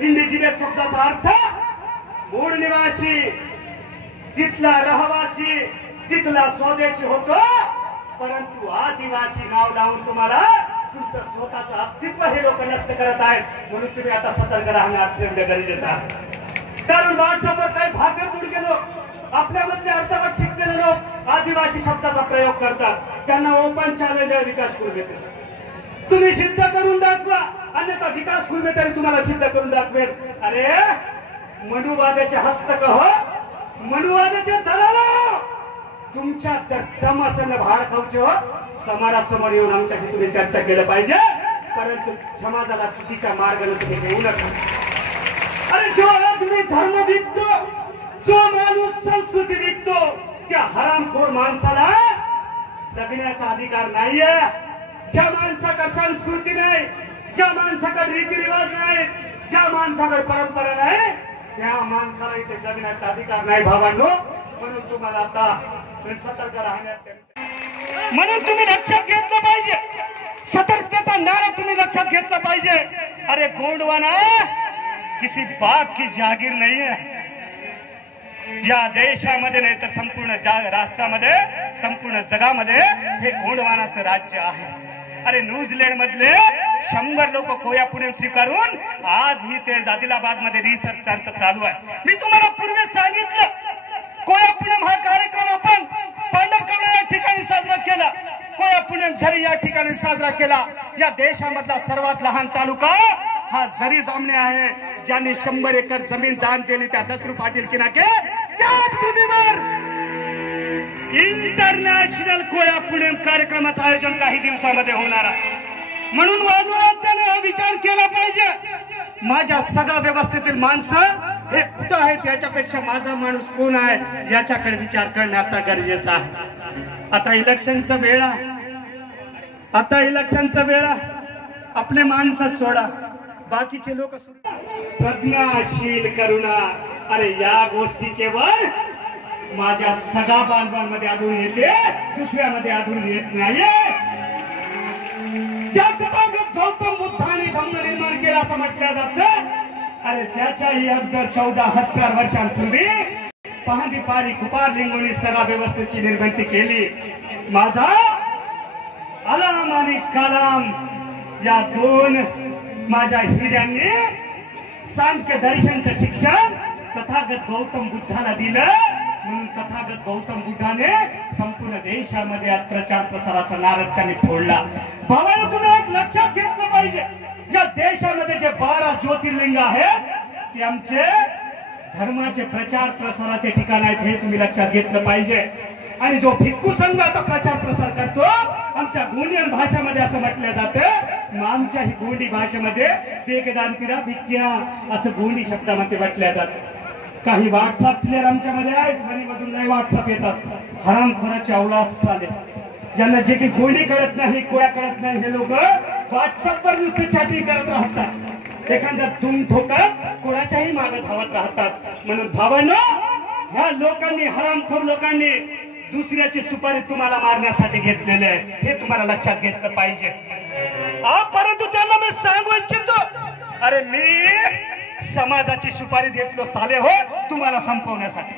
Indigenous शब्दाचा अर्थ मूळ निवासी, तिथला रहिवासी, तिथला स्वदेशी होतो. परंतु आदिवासी नाव लावून तुम्हाला तुमचं स्वतःचं अस्तित्व हे लोक नष्ट करत आहेत. म्हणून तुम्ही आता सतर्क राहणं अत्यंत गरजेचं आहे. कारण व्हॉट्सअपवर काही भाग्य बुड गेलो, आपल्यामधले अर्धवट शिकलेले लोक आदिवासी शब्दाचा प्रयोग करतात. त्यांना ओपन चॅलेंज विकास करून देते. तुम्ही सिद्ध करून दाखवा, अन्यथा विकास कुर्मे तरी तुम्हाला सिद्ध करून दाखवेल. अरे मनुवादाचे हस्तक हो, मनुवादाचे दलाल हो, तुमच्या दमासनं भाड खाऊचे हो. समाजासमोर येऊन आमच्याशी तुम्ही चर्चा केलं पाहिजे. परंतु समाजाला चुकीच्या मार्गाने तुम्ही घेऊ नका. अरे जो आदमी धर्म विकतो, जो माणूस संस्कृती विकतो, त्या हरामखोर माणसाला जगण्याचा अधिकार नाहीये. ज्या माणसाकडे संस्कृती नाही, ज्या माणसाकडे रीतिरिवाज नाही, ज्या माणसाकडे परंपरा नाही, त्या माणसाला इथे जगण्याचा अधिकार नाही भावांनो. म्हणून तुम्हाला आता सतर्क राहण्यात, म्हणून तुम्ही लक्षात घेतलं पाहिजे. सतर्कतेचा नारा तुम्ही लक्षात घेतला पाहिजे. अरे गोंडवाना किसी बाप की जागीर नहीं है. या देशामध्ये नाही तर संपूर्ण राष्ट्रामध्ये, संपूर्ण जगामध्ये हे गोंडवानाचं राज्य आहे. अरे न्यूझीलंड मधले 100 लोक कोया पुणे स्वीकारून आज ही ते आदिलाबाद मध्ये रिसर्च चालू आहे. मी तुम्हाला पूर्वी सांगितलं कोया पुणे हा कार्यक्रम आपण पांडवकवडा या ठिकाणी साजरा केला. कोया पुणे झरी या ठिकाणी साजरा केला. या देशामधला सर्वात लहान तालुका हा झरी जामणे आहे. ज्यांनी 100 एकर जमीन दान केली त्या दसरू पाटील किनाके त्याच भूमीवर इंटरनॅशनल कोया पुणे कार्यक्रमाचं आयोजन काही दिवसामध्ये होणार आहे. म्हणून वादविवादाने हा विचार केला पाहिजे. माझ्या सगळ्या व्यवस्थेतील माणसं हे कुठं आहेत याच्यापेक्षा माझा माणूस कोण आहे याच्याकडे विचार करणं आता गरजेचं आहे. आता इलेक्शनचा वेळ आहे. आता इलेक्शनचा वेळ आहे. आपले माणसं सोडा, बाकीचे लोक प्रज्ञाशील करुणा. अरे या गोष्टी केवळ माझ्या सगळ्या बांधवांमध्ये आढळून येते, दुसऱ्यामध्ये आढळून येत नाहीये. ज्या सभागृहात गौतम बुद्धाने धम्म निर्माण केला असं म्हटलं जातं. अरे त्याच्याही अगोदर 14,000 वर्षांपूर्वी पहाडी पारी कुपार लिंगोनी सगळ्या व्यवस्थेची निर्मिती केली. माझा अलाम आणि कलाम या दोन माझ्या हिऱ्यांनी सांख्य दर्शनचं शिक्षण तथागत गौतम बुद्धाला दिलं. म्हणून तथागत गौतम बुद्धाने संपूर्ण देशामध्ये आज प्रचार प्रसाराचा नारद त्यांनी फोडला. भावाला तुम्ही एक लक्षात घेतलं पाहिजे. या देशामध्ये जे 12 ज्योतिर्लिंग आहेत ते आमचे धर्माचे प्रचार प्रसाराचे ठिकाण आहेत हे तुम्ही लक्षात घेतलं पाहिजे. आणि जो भिक्खू संघ आता प्रचार प्रसार करतो आमच्या गोंडियन भाषेमध्ये असं म्हटलं जातं. आमच्या ही गोंडी भाषेमध्ये वेगदांतिरा भिक्क्या असं गोंडी शब्दामध्ये म्हटल्या जातं. काही व्हॉट्सअप प्लेअर आमच्यामध्ये आहेत, मधून नाही व्हॉट्सअप येतात. हरामखोराचे अवलास झाले. ज्यांना जे काही गोंडी कळत नाही, कोया कळत नाही, हे लोक व्हॉट्सअपवर नुसती चॅटिंग करत राहतात. एखादा तुम ठोकत कोणाच्याही मागे धावत राहतात. म्हणून भावांनो, ह्या लोकांनी, हरामखोर लोकांनी दुसऱ्याची सुपारी तुम्हाला मारण्यासाठी घेतलेले आहे हे तुम्हाला लक्षात घेतलं पाहिजे. परंतु त्यांना मी सांगू इच्छितो, अरे मी समाजाची सुपारी घेतलो साले हो तुम्हाला संपवण्यासाठी.